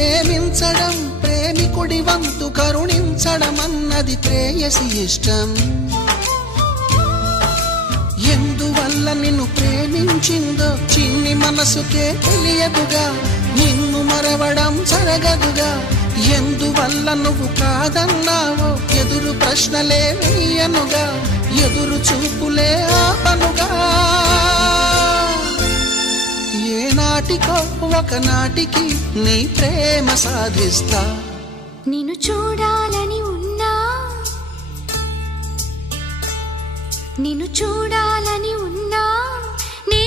ప్రేమించడం ప్రేమికుడి వంతు, కరుణించడం అన్నది ప్రేయసి ఇష్టం. ఎందువల్ల నిన్ను ప్రేమించిందో చిన్ని మనసుకే తెలియదుగా, నిన్ను మరవడం జరగదుగా. ఎందువల్ల నువ్వు కాదన్నావో ఎదురు ప్రశ్నలే వేయనుగా, ఎదురు చూపులే ఆపనుగా. ఏనాటికో ఒకనాటికి నీ ప్రేమ సాధిస్తా. నిన్ను చూడాలని ఉన్నా, నిన్ను చూడాలని ఉన్నా, నీ